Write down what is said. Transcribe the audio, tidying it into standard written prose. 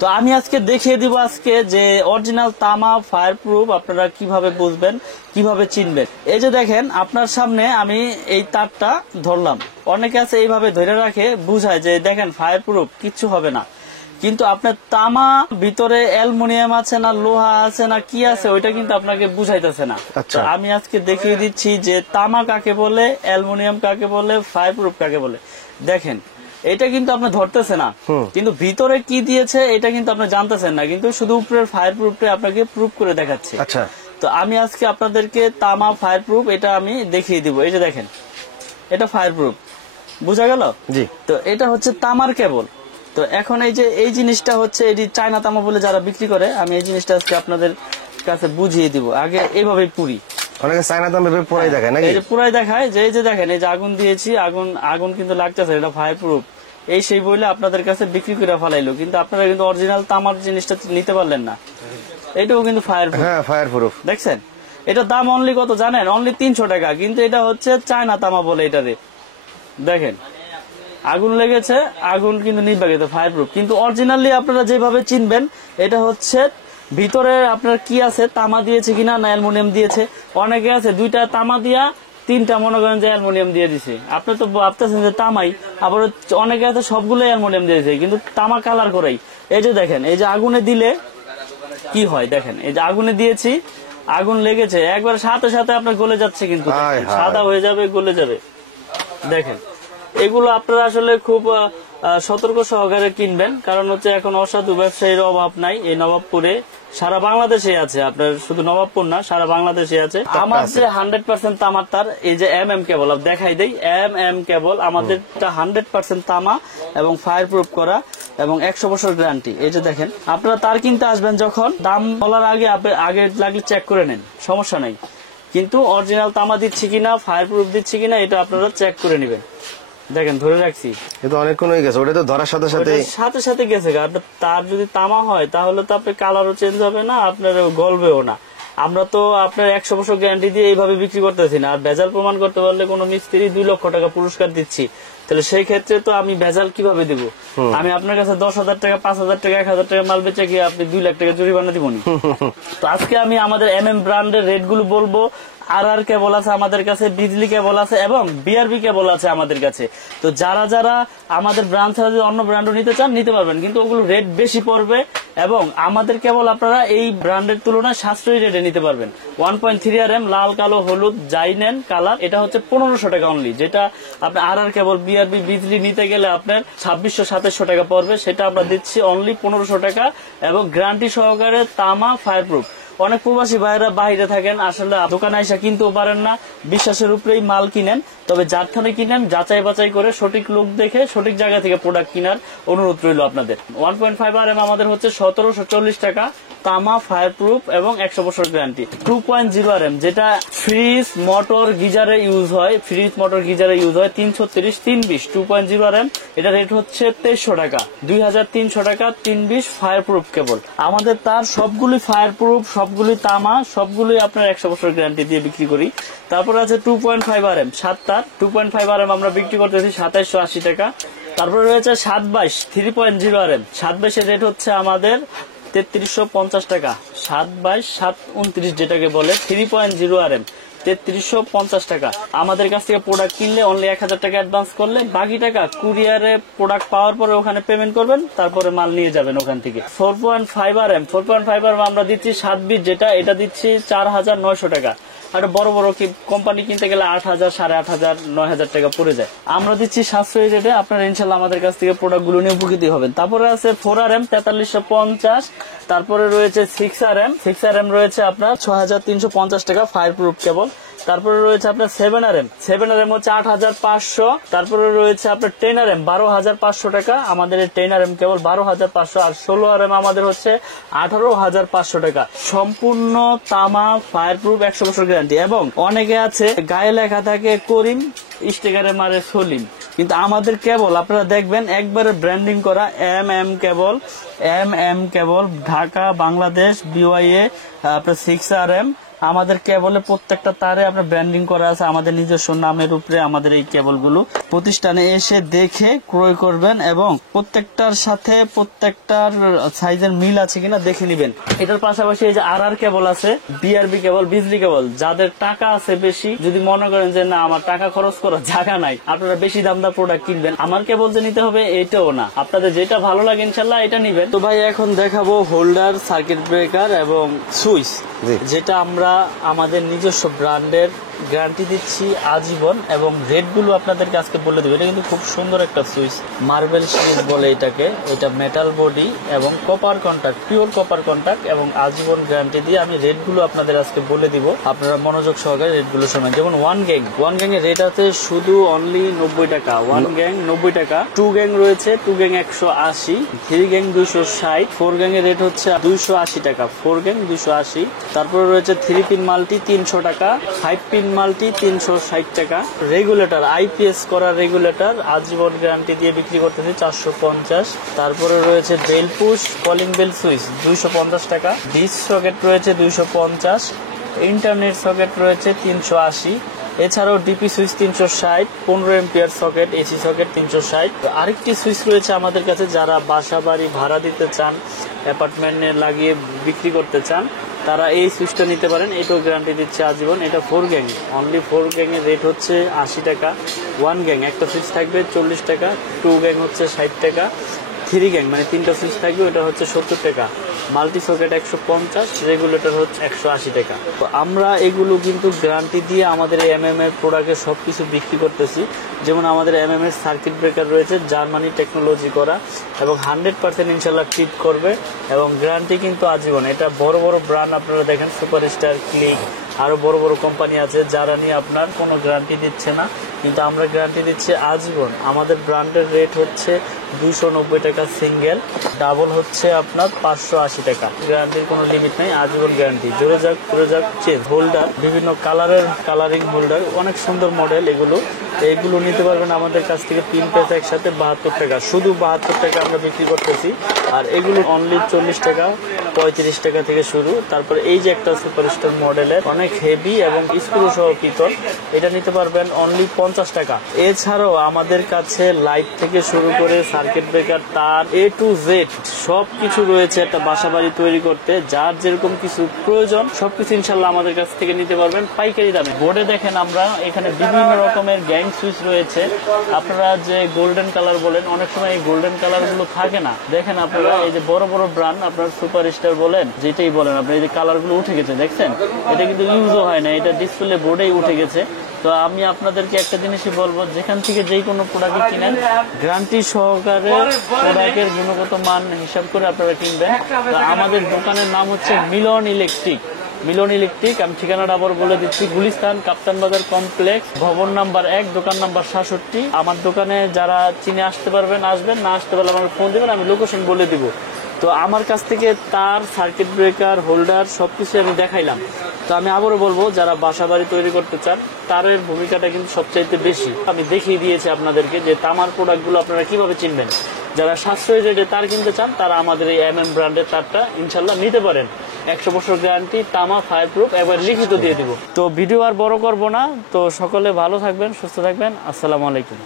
তো আমি আজকে দেখিয়ে দিব আজকে যে অরিজিনাল তামা ফায়ার প্রুফ আপনারা কিভাবে বুঝবেন, কিভাবে চিনবেন। এই যে দেখেন আপনার সামনে আমি এই তারটা ধরলাম, অনেকে আছে এইভাবে ধরে রাখে, বুঝায় যে দেখেন ফায়ার প্রুফ কিচ্ছু হবে না, কিন্তু আপনার তামা ভিতরে অ্যালুমিনিয়াম আছে না লোহা আছে না কি আছে ওইটা কিন্তু আপনাকে বুঝাইতেছে না। আমি আজকে দেখিয়ে দিচ্ছি যে তামা কাকে বলে, অ্যালুমিনিয়াম কাকে বলে, ফায়ার প্রুফ কাকে বলে। দেখেন এটা কিন্তু আপনি ধরতেছে না, কিন্তু ভিতরে কি দিয়েছে এটা কিন্তু আপনি জানতেছেন না, কিন্তু শুধু উপরের ফায়ার প্রুফটা আপনাকে প্রুফ করে দেখাচ্ছে। আচ্ছা, তো আমি আজকে আপনাদেরকে তামা ফায়ার প্রুফ এটা আমি দেখিয়ে দিব। এই যে দেখেন এটা ফায়ার প্রুফ, বুঝা গেল? জি। তো এটা হচ্ছে তামার কেবল। তো এখন এই যে এই জিনিসটা হচ্ছে এটি চায়না তামা বলে যারা বিক্রি করে, আমি এই জিনিসটা আজকে আপনাদের কাছে বুঝিয়ে দিব। আগে এইভাবে পুরি, অনেকে চায়না তামা পুরাই দেখায় নাকি? এই যে পুরাই দেখায় যে এই যে দেখেন এই যে আগুন দিয়েছি, আগুন কিন্তু লাগতেছে, এটা ফায়ার প্রুফ এই সেই বইলে আপনাদের কাছে বিক্রি করে ফেলাইলো, কিন্তু আপনারা কিন্তু অরিজিনাল তামার জিনিসটা নিতে পারলেন না। এটাও কিন্তু ফায়ার প্রুফ। হ্যাঁ, ফায়ার প্রুফ। দেখছেন এটা দাম অনলি কত জানেন? অনলি 300 টাকা, কিন্তু এটা হচ্ছে চায়না তামা বলে এটারে। দেখেন আগুন লেগেছে, আগুন কিন্তু নিভে গেছে, ফায়ার প্রুফ। কিন্তু অরিজিনালি আপনারা যেভাবে চিনবেন এটা হচ্ছে ভিতরে আপনার কি আছে, তামা দিয়েছে কিনা না অ্যালুমিনিয়াম দিয়েছে। অনেকে আছে দুইটা তামা দিয়া তিনটা মনে করেন যে অ্যালুমিনিয়াম দিয়ে দিছে, আপনি তো ভাবতেছেন যে তামাই, আবার অনেকে আছে সবগুলো অ্যালুমিনিয়াম দিয়েছে কিন্তু তামা কালার করেই। এই যে দেখেন এই যে আগুনে দিলে কি হয়, দেখেন এই যে আগুনে দিয়েছি, আগুন লেগেছে একবার সাথে সাথে আপনার গলে যাচ্ছে, কিন্তু সাদা হয়ে যাবে, গলে যাবে। দেখেন এগুলো আপনারা আসলে খুব সতর্ক সহকারে কিনবেন, কারণ হচ্ছে এখন অসাধু ব্যবসায়ীর অভাব নাই এই নবাবপুরে, সারা বাংলাদেশে আছে, আপনার শুধু নবাবপুর না সারা বাংলাদেশে আছে। আমার যে 100% তামার তার, এই যে MM কেবল দেখাই দেই, MM কেবল আমাদের 100% তামা এবং ফায়ার প্রুফ করা এবং 100 বছর গ্যারান্টি। এই যে দেখেন আপনারা তার কিনতে আসবেন যখন, দাম বলার আগে আগে লাগলে চেক করে নেন, সমস্যা নাই, কিন্তু অরিজিনাল তামা দিচ্ছি কিনা, ফায়ার প্রুফ দিচ্ছি কিনা এটা আপনারা চেক করে নেবেন। দেখেন ধরে রাখছি, এটা অনেকক্ষণ হয়ে গেছে, ওটা তো ধরার সাথে সাথে গেছে। তার যদি তামা হয় তাহলে তো আপনার কালারও চেঞ্জ হবে না, আপনার গলবেও না। আমরা তো আপনার 100 বছর গ্যারান্টি দিয়ে এইভাবে বিক্রি করতেছি না, আর ভেজাল প্রমাণ করতে পারলে কোনো মিস্ত্রি 2 লক্ষ টাকা পুরস্কার দিচ্ছি। তাহলে সেই ক্ষেত্রে তো আমি ভেজাল কিভাবে দিব? আমি আপনার কাছে 10,000 টাকা, 5,000 টাকা, 1,000 টাকা মাল বেচে গিয়ে আপনি 2 লাখ টাকা জরিমানা দিবনি। তো আজকে আমি আমাদের MM ব্র্যান্ডের রেট গুলো বলবো। RR কেবল আছে আমাদের কাছে, বিজলি কেবল আছে এবং BRB কেবল আছে আমাদের কাছে। তো যারা যারা আমাদের ব্র্যান্ড ছাড়া যদি অন্য ব্র্যান্ডও নিতে চান নিতে পারবেন, কিন্তু ওগুলো রেট বেশি পড়বে, এবং আমাদের কেবল আপনারা এই ব্র্যান্ডের তুলনায় সাশ্রয়ী রেটে নিতে পারবেন। 1.3 RM লাল কালো হলুদ যাই নেন কালার, এটা হচ্ছে 1500 টাকা অনলি, যেটা আপনার RR কেবল BRB বিজলি নিতে গেলে আপনার 2600-2700 টাকা পড়বে, সেটা আমরা দিচ্ছি অনলি 1500 টাকা এবং গ্যারান্টি সহকারে তামা ফায়ার প্রুফ। অনেক প্রবাসী ভাইরা বাইরে থাকেন, আসলে দোকানে এসে কিনতেও পারেন না, বিশ্বাসের উপরেই মাল কিনেন। তবে যার থেকে কিনেন যাচাই বাছাই করে সঠিক লোক দেখে সঠিক জায়গা থেকে প্রোডাক্ট কেনার অনুরোধ রইল আপনাদের। 1.5 RM আমাদের হচ্ছে 1740 টাকা, তামা ফায়ার প্রুফ এবং 100 বছর গ্যারান্টি। 2.0 RM যেটা ফ্রিজ মোটর গিজারে ইউজ হয়, 330 320 2.0 RM, এটা রেট হচ্ছে 2300 টাকা, 2300 টাকা 320 ফায়ার প্রুফ কেবল। আমাদের তার সবগুলি ফায়ার প্রুফ, সবগুলি তামা, সবগুলি আপনার 100 বছর গ্যারান্টি দিয়ে বিক্রি করি। তারপরে আছে 2.5 RM 7 তার, 2.5 RM আমরা বিক্রি করতেছি 2780 টাকা। তারপরে রয়েছে 722 3.0 RM, 722 এর রেট হচ্ছে আমাদের 3350 টাকা, 722 729 যেটাকে বলে 3.0 RM 3350 টাকা। আমাদের কাছ থেকে প্রোডাক্ট কিনলে অনলি 1000 টাকা অ্যাডভান্স করলে বাকি টাকা কুরিয়ারে প্রোডাক্ট পাওয়ার পরে ওখানে পেমেন্ট করবেন, তারপরে মাল নিয়ে যাবেন ওখান থেকে। 4.5 RM আমরা দিচ্ছি 720, যেটা এটা দিচ্ছি 4900 টাকা। আর বড় বড় কোম্পানি কিনতে গেলে 8000 8500 9000 টাকা পড়ে যায়, আমরা দিচ্ছি সাশ্রয়ী রেটে। আপনারা ইনশাল্লাহ আমাদের কাছ থেকে প্রোডাক্ট গুলো নিয়ে উপকৃত হবেন। তারপরে আছে 4 RM 4350, তারপরে রয়েছে 6 RM রয়েছে আপনার 6350 টাকা ফায়ার প্রুফ কেবল। তারপরে রয়েছে আপনার 7 RM হচ্ছে 8500, তারপরে রয়েছে আপনার 10 RM 12500 টাকা, আমাদের 10 RM কেবল 12500, আর 16 RM আমাদের হচ্ছে 18500 টাকা। সম্পূর্ণ তামা ফায়ার প্রুফ 100 বছর গ্যারান্টি। এবং অনেকে আছে গায়ে লেখা থাকে করিম, স্টিকারে মারে সলিম, কিন্তু আমাদের কেবল আপনারা দেখবেন একবারে ব্র্যান্ডিং করা MM কেবল, ঢাকা বাংলাদেশ BYA আপনার 6 RM আমাদের কেবলে প্রত্যেকটা তারে আপনার ব্র্যান্ডিং করা আছে আমাদের নিজস্ব নামের উপরে। আমাদের এই কেবলগুলো প্রতিষ্ঠানে এসে দেখে ক্রয় করবেন এবং প্রত্যেকটার সাথে প্রত্যেকটার সাইজের মিল আছে কিনা দেখে নিবেন। এটার পাশাপাশি এই যে আর কেবল আছে, বিআরবি কেবল, বিজলি কেবল। যাদের টাকা আছে বেশি, যদি মনে করেন যে না আমার টাকা খরচ করার জায়গা নাই, আপনারা বেশি দাম দা প্রোডাক্ট কিনবেন, আমার কেবল যে নিতে হবে এটাও না, আপনাদের যেটা ভালো লাগে ইনশাল্লাহ এটা নিবেন। তো ভাই এখন দেখাবো হোল্ডার, সার্কিট ব্রেকার এবং সুইচ, যেটা আমরা আমাদের নিজস্ব ব্র্যান্ডের গ্যারান্টি দিচ্ছি আজীবন এবং রেট গুলো আপনাদেরকে আজকে বলে দেবো। এটা কিন্তু খুব সুন্দর একটা সুইচ, মার্বেল সিরিজ বলে এটাকে। এটা মেটাল বডি এবং copper contact, pure copper contact এবং আজীবন গ্যারান্টি দিয়ে আমি রেট গুলো আপনাদের আজকে বলে দিব। আপনারা মনোযোগ সহকারে রেট গুলো শোনেন। যেমন ওয়ান গ্যাং এর রেট আছে শুধু অনলি 90 টাকা, ওয়ান গ্যাং 90 টাকা। টু গ্যাং রয়েছে, two gang 180, three gang 260, four gang এর রেট হচ্ছে 280 টাকা, ফোর গ্যাং 280। তারপরে রয়েছে থ্রি পিন মাল্টি 300 টাকা, ফাইভ পিন মাল্টি 360 টাকা। রেগুলেটর, আইপিএস করা রেগুলেটর আজীবন গ্যারান্টি দিয়ে বিক্রি করতেছি 450। তারপরে রয়েছে bell push calling bell switch 250 টাকা। ডিস সকেট রয়েছে 250, ইন্টারনেট সকেট রয়েছে 380। এছাড়াও DP switch 360, 15 ampere socket, AC socket 360। আরেকটি সুইচ রয়েছে আমাদের কাছে, যারা বাসা বাড়ি ভাড়া দিতে চান, অ্যাপার্টমেন্টে লাগিয়ে বিক্রি করতে চান, তারা এই সুইচটা নিতে পারেন। এটাও গ্যারান্টি দিচ্ছে আজীবন। এটা four gang, only four gang এর রেট হচ্ছে 80 টাকা। ওয়ান গ্যাং একটা সুইচ থাকবে 40 টাকা, টু গ্যাং হচ্ছে 60 টাকা, থ্রি গ্যাং মানে তিনটা সুইচ থাকবে ওটা হচ্ছে 70 টাকা, মাল্টি সকেট 150, রেগুলেটর হচ্ছে 180 টাকা। তো আমরা এগুলো কিন্তু গ্যারান্টি দিয়ে আমাদের এমএম এর প্রোডাক্টের সবকিছু বিক্রি করতেছি। যেমন আমাদের এমএম এর সার্কিট ব্রেকার রয়েছে জার্মানি টেকনোলজি করা এবং 100% ইনশাল্লাহ ফিট করবে এবং গ্যারান্টি কিন্তু আজীবন। এটা বড় বড় ব্র্যান্ড আপনারা দেখেন, সুপারস্টার, ক্লিক, আরো বড় বড় কোম্পানি আছে যারা নিয়ে আপনার কোনো গ্যারান্টি দিচ্ছে না, কিন্তু আমরা গ্যারান্টি দিচ্ছি আজীবন। আমাদের ব্র্যান্ডের রেট হচ্ছে 290 টাকা সিঙ্গেল, ডাবল হচ্ছে আপনার 580 টাকা। গ্যারান্টির কোনো লিমিট নেই, আজীবন গ্যারান্টি। জোরে যাক জোরে যাক চেঞ্জ। হোল্ডার বিভিন্ন কালারের, কালারিং হোল্ডার, অনেক সুন্দর মডেল এগুলো। এইগুলো নিতে পারবেন আমাদের কাছ থেকে 3 পিস একসাথে 72 টাকা, শুধু 72 টাকা আমরা বিক্রি করতেছি। আর এগুলো অনলি 40 টাকা, 35 টাকা থেকে শুরু। তারপরে এই যে একটা সুপারস্টার মডেলের অনেক হেভি এবং স্ক্রু সহ পিতল, এটা নিতে পারবেন অনলি 50 টাকা। এছাড়াও আমাদের কাছে লাইট থেকে শুরু করে সার্কিট ব্রেকার, তার এ টু জেড সবকিছু রয়েছে একটা বাসা বাড়ি তৈরি করতে। যার যেরকম কিছু প্রয়োজন সবকিছু ইনশাল্লাহ আমাদের কাছ থেকে নিতে পারবেন পাইকারি দামে। বোর্ডে দেখেন আমরা এখানে বিভিন্ন রকমের গ্যাং সুইচ রয়েছে। আপনারা যে গোল্ডেন কালার বলেন, অনেক সময় এই গোল্ডেন কালার গুলো থাকে না। দেখেন আপনারা এই যে বড় বড় ব্র্যান্ড, আপনার সুপার স্টার বলেন, যেটাই বলেন, আপনি এই যে কালার গুলো উঠে গেছে দেখছেন, এটা কিন্তু ইউজও হয় না, এটা ডিসপ্লে বোর্ডেই উঠে গেছে। তো আমি আপনাদেরকে একটা জিনিসই বলবো, যেখান থেকে যেই কোনো প্রোডাক্ট কিনেন গ্যারান্টি সহকারে প্রোডাক্টের গুণগত মান হিসাব করে আপনারা কিনবেন। তো আমাদের দোকানের নাম হচ্ছে মিলন ইলেকট্রিক। মিলন ইলেকট্রিক, আমি ঠিকানাটা আবার বলে দিচ্ছি, গুলিস্তান কাপ্তান বাজার কমপ্লেক্স, ভবন নাম্বার 1, দোকান নাম্বার 67। আমার দোকানে যারা চিনে আসতে পারবেন আসবেন, না আসতে পারলে আমার ফোন দিবেন, আমি লোকেশন বলে দিব। তো আমার কাছ থেকে তার, সার্কিট ব্রেকার, হোল্ডার সবকিছু আমি দেখাইলাম। তো আমি আবারও বলবো, যারা বাসা বাড়ি তৈরি করতে চান তারের ভূমিকাটা কিন্তু সবচাইতে বেশি। আমি দেখিয়ে দিয়েছি আপনাদেরকে যে তামার প্রোডাক্টগুলো আপনারা কিভাবে চিনবেন। যারা সাশ্রয়ী রেটে তার কিনতে চান তারা আমাদের এই এমএম ব্র্যান্ডের তারটা ইনশাল্লাহ নিতে পারেন। 100 বছর গ্যারান্টি, তামা, ফায়ার প্রুফ, একবার লিখিত দিয়ে দিব। তো ভিডিও আর বড় করবো না। তো সকলে ভালো থাকবেন, সুস্থ থাকবেন। আসসালামু আলাইকুম।